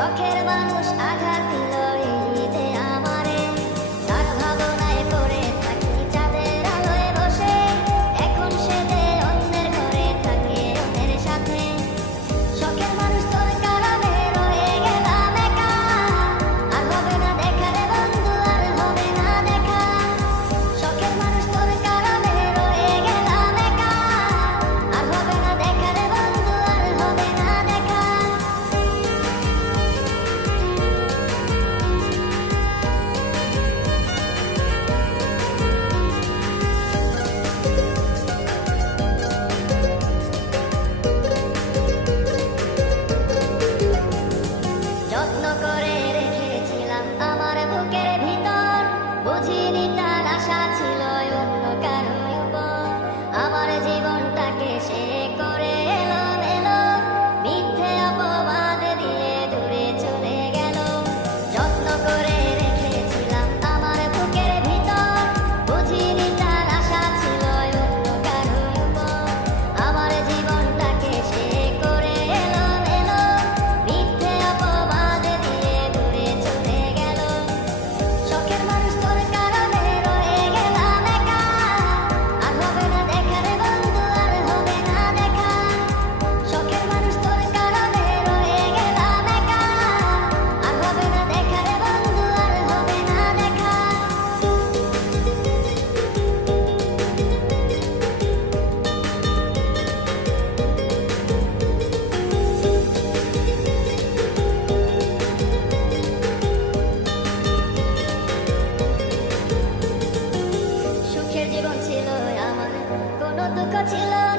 শখের মানুষ আঘাত দিল ちょっと ছিল